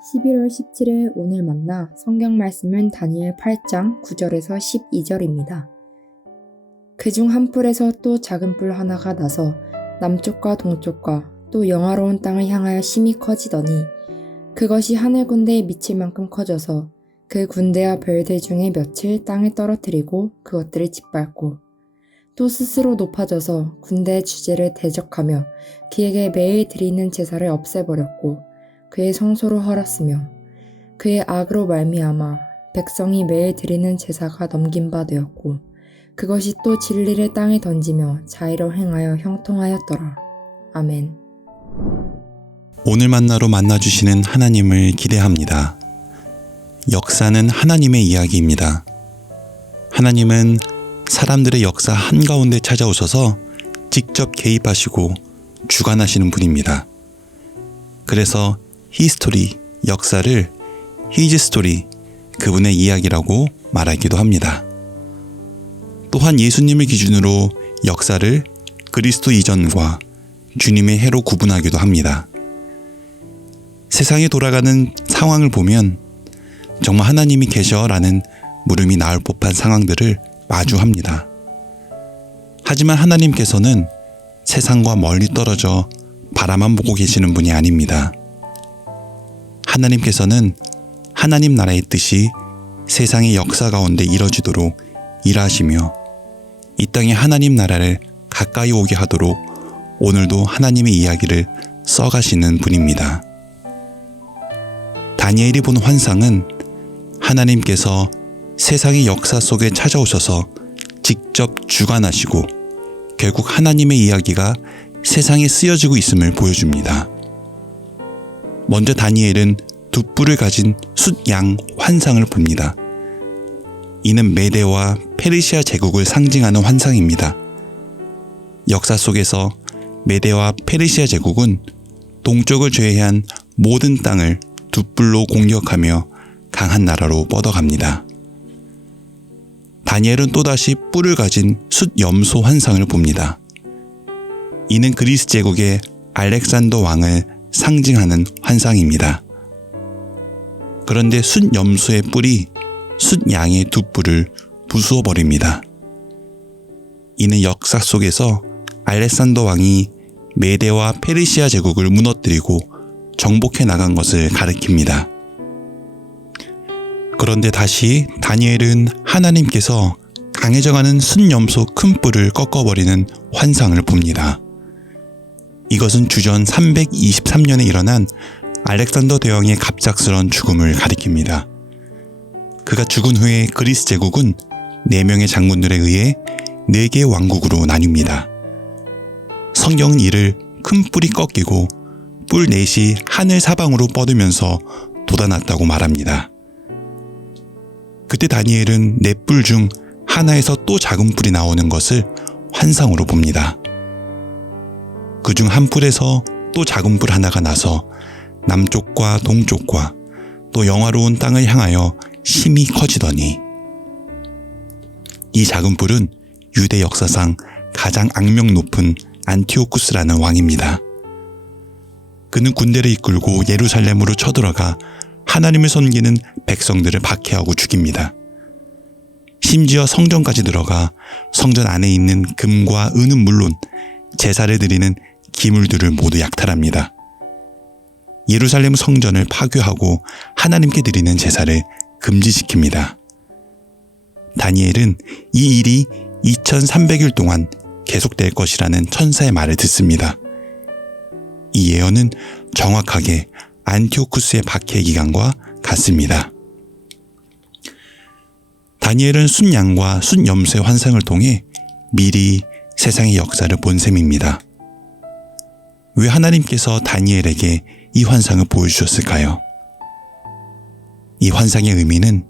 11월 17일 오늘 만나 성경 말씀은 다니엘 8장 9절에서 12절입니다. 그중 한 뿔에서 또 작은 뿔 하나가 나서 남쪽과 동쪽과 또 영화로운 땅을 향하여 심히 커지더니 그것이 하늘 군대에 미칠 만큼 커져서 그 군대와 별들 중에 며칠 땅에 떨어뜨리고 그것들을 짓밟고 또 스스로 높아져서 군대의 주제를 대적하며 그에게 매일 드리는 제사를 없애버렸고 그의 성소를 헐었으며 그의 악으로 말미암아 백성이 매일 드리는 제사가 넘긴 바 되었고 그것이 또 진리를 땅에 던지며 자의로 행하여 형통하였더라. 아멘. 오늘 만나로 만나주시는 하나님을 기대합니다. 역사는 하나님의 이야기입니다. 하나님은 사람들의 역사 한가운데 찾아오셔서 직접 개입하시고 주관하시는 분입니다. 그래서 히스토리, 역사를 히즈 스토리, 그분의 이야기라고 말하기도 합니다. 또한 예수님을 기준으로 역사를 그리스도 이전과 주님의 해로 구분하기도 합니다. 세상이 돌아가는 상황을 보면 정말 하나님이 계셔라는 물음이 나올 법한 상황들을 마주합니다. 하지만 하나님께서는 세상과 멀리 떨어져 바라만 보고 계시는 분이 아닙니다. 하나님께서는 하나님 나라의 뜻이 세상의 역사 가운데 이뤄지도록 일하시며 이 땅에 하나님 나라를 가까이 오게 하도록 오늘도 하나님의 이야기를 써가시는 분입니다. 다니엘이 본 환상은 하나님께서 세상의 역사 속에 찾아오셔서 직접 주관하시고 결국 하나님의 이야기가 세상에 쓰여지고 있음을 보여줍니다. 먼저 다니엘은 두 뿔을 가진 숫양 환상을 봅니다. 이는 메대와 페르시아 제국을 상징하는 환상입니다. 역사 속에서 메대와 페르시아 제국은 동쪽을 제외한 모든 땅을 두 뿔로 공격하며 강한 나라로 뻗어갑니다. 다니엘은 또다시 뿔을 가진 숫염소 환상을 봅니다. 이는 그리스 제국의 알렉산더 왕을 상징하는 환상입니다. 그런데 숫염소의 뿔이 숫양의 두 뿔을 부수어 버립니다. 이는 역사 속에서 알렉산더 왕이 메대와 페르시아 제국을 무너뜨리고 정복해 나간 것을 가리킵니다. 그런데 다시 다니엘은 하나님께서 강해져가는 숫염소 큰 뿔을 꺾어버리는 환상을 봅니다. 이것은 주전 323년에 일어난 알렉산더 대왕의 갑작스런 죽음을 가리킵니다. 그가 죽은 후에 그리스 제국은 4명의 장군들에 의해 4개의 왕국으로 나뉩니다. 성경은 이를 큰 뿔이 꺾이고 뿔 넷이 하늘 사방으로 뻗으면서 돋아났다고 말합니다. 그때 다니엘은 4뿔 중 하나에서 또 작은 뿔이 나오는 것을 환상으로 봅니다. 그중 한 뿔에서 또 작은 뿔 하나가 나서 남쪽과 동쪽과 또 영화로운 땅을 향하여 심히 커지더니 이 작은 뿔은 유대 역사상 가장 악명 높은 안티오쿠스라는 왕입니다. 그는 군대를 이끌고 예루살렘으로 쳐들어가 하나님을 섬기는 백성들을 박해하고 죽입니다. 심지어 성전까지 들어가 성전 안에 있는 금과 은은 물론 제사를 드리는 기물들을 모두 약탈합니다. 예루살렘 성전을 파괴하고 하나님께 드리는 제사를 금지시킵니다. 다니엘은 이 일이 2300일 동안 계속될 것이라는 천사의 말을 듣습니다. 이 예언은 정확하게 안티오쿠스의 박해 기간과 같습니다. 다니엘은 숫양과 숫염소의 환상을 통해 미리 세상의 역사를 본 셈입니다. 왜 하나님께서 다니엘에게 이 환상을 보여주셨을까요? 이 환상의 의미는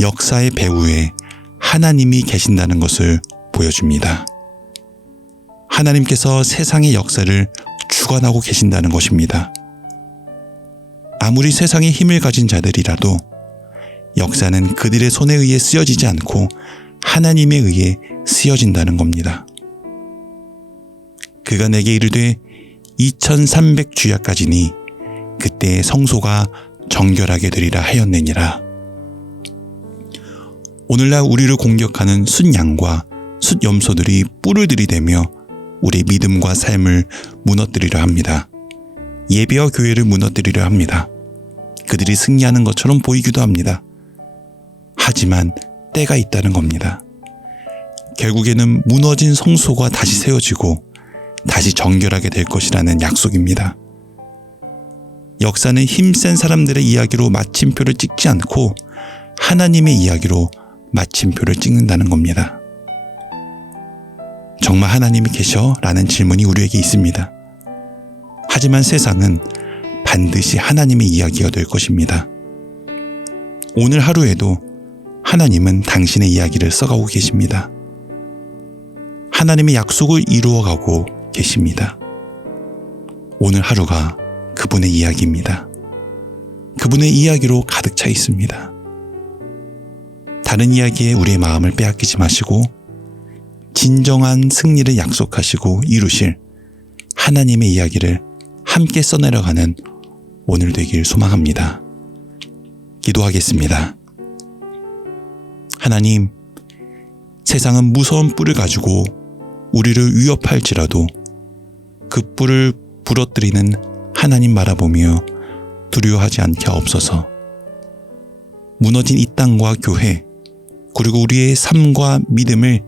역사의 배후에 하나님이 계신다는 것을 보여줍니다. 하나님께서 세상의 역사를 주관하고 계신다는 것입니다. 아무리 세상에 힘을 가진 자들이라도 역사는 그들의 손에 의해 쓰여지지 않고 하나님에 의해 쓰여진다는 겁니다. 그가 내게 이르되 2300주야까지니 그때 성소가 정결하게 되리라 하였느니라. 오늘날 우리를 공격하는 숫양과 숫염소들이 뿔을 들이대며 우리의 믿음과 삶을 무너뜨리려 합니다. 예배와 교회를 무너뜨리려 합니다. 그들이 승리하는 것처럼 보이기도 합니다. 하지만 때가 있다는 겁니다. 결국에는 무너진 성소가 다시 세워지고 다시 정결하게 될 것이라는 약속입니다. 역사는 힘센 사람들의 이야기로 마침표를 찍지 않고 하나님의 이야기로 마침표를 찍는다는 겁니다. 정말 하나님이 계셔? 라는 질문이 우리에게 있습니다. 하지만 세상은 반드시 하나님의 이야기가 될 것입니다. 오늘 하루에도 하나님은 당신의 이야기를 써가고 계십니다. 하나님의 약속을 이루어가고 계십니다. 오늘 하루가 그분의 이야기입니다. 그분의 이야기로 가득 차 있습니다. 다른 이야기에 우리의 마음을 빼앗기지 마시고 진정한 승리를 약속하시고 이루실 하나님의 이야기를 함께 써내려가는 오늘 되길 소망합니다. 기도하겠습니다. 하나님, 세상은 무서운 뿔을 가지고 우리를 위협할지라도 그 뿔을 부러뜨리는 하나님 바라보며 두려워하지 않게 하옵소서. 무너진 이 땅과 교회, 그리고 우리의 삶과 믿음을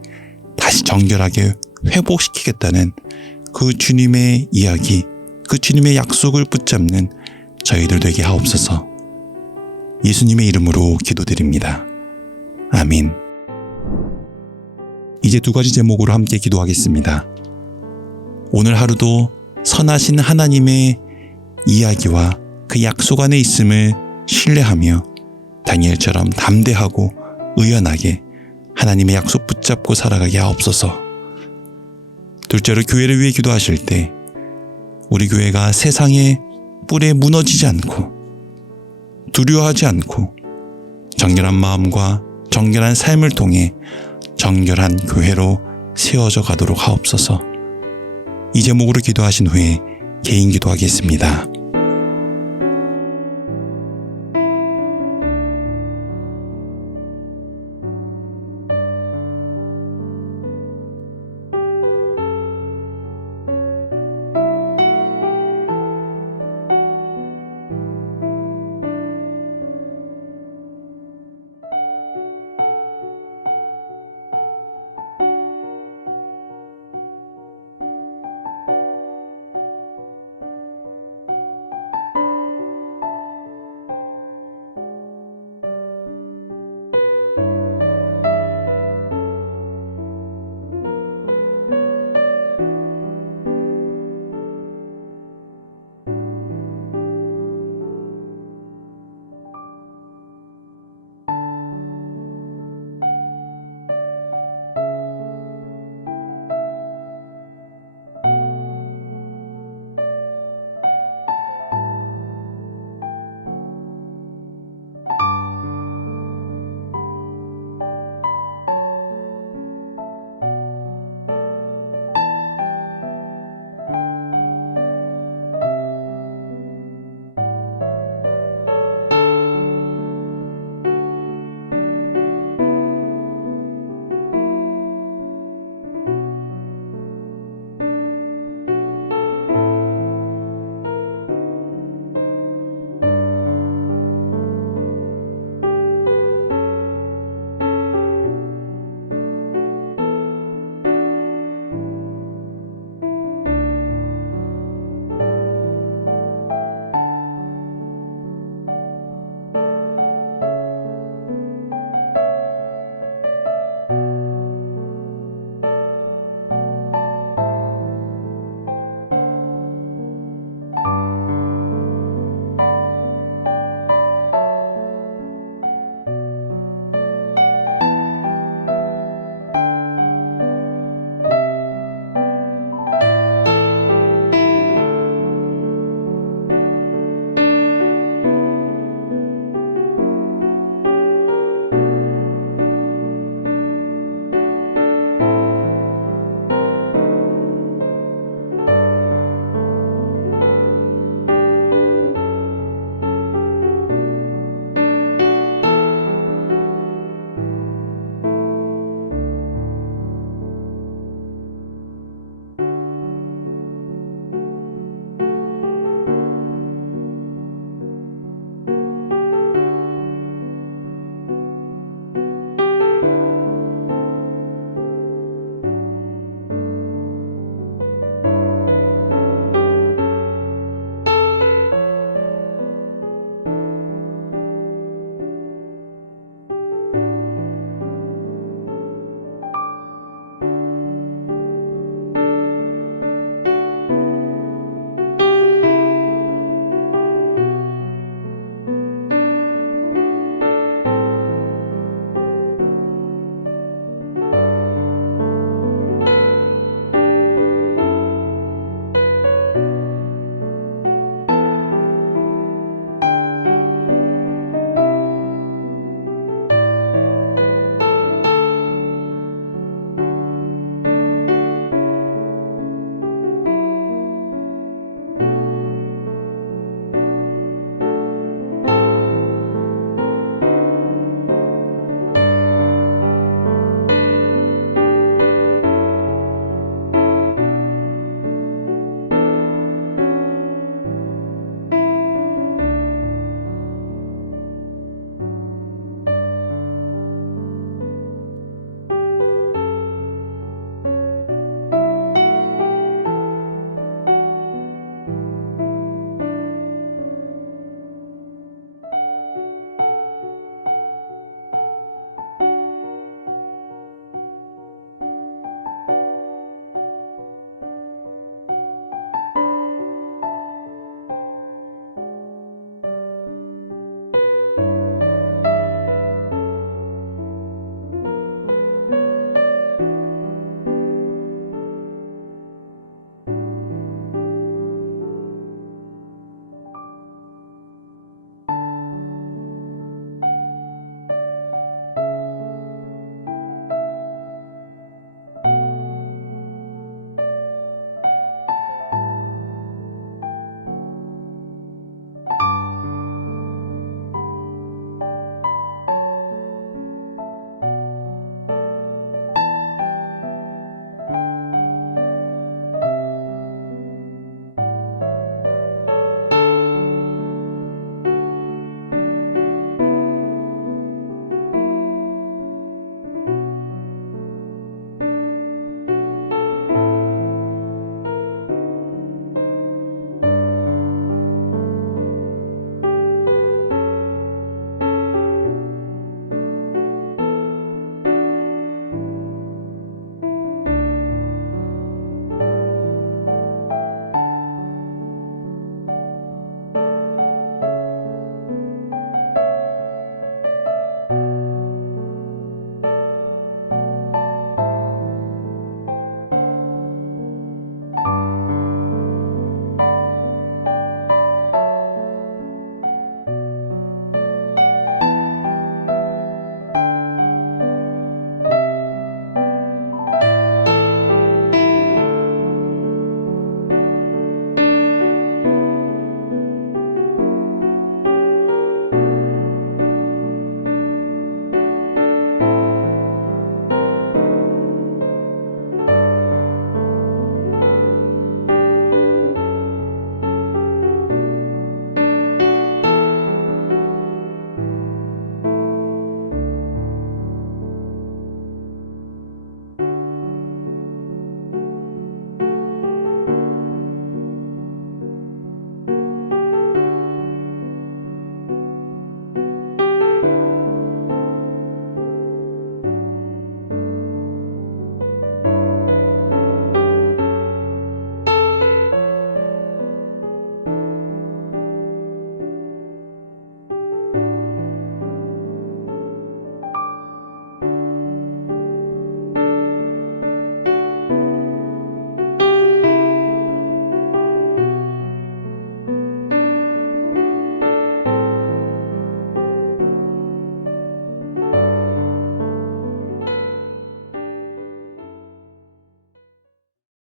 다시 정결하게 회복시키겠다는 그 주님의 이야기, 그 주님의 약속을 붙잡는 저희들 되게 하옵소서. 예수님의 이름으로 기도드립니다. 아멘. 이제 두 가지 제목으로 함께 기도하겠습니다. 오늘 하루도 선하신 하나님의 이야기와 그 약속 안에 있음을 신뢰하며 다니엘처럼 담대하고 의연하게 하나님의 약속 붙잡고 살아가게 하옵소서. 둘째로 교회를 위해 기도하실 때 우리 교회가 세상의 뿔에 무너지지 않고 두려워하지 않고 정결한 마음과 정결한 삶을 통해 정결한 교회로 세워져 가도록 하옵소서. 이 제목으로 기도하신 후에 개인 기도하겠습니다.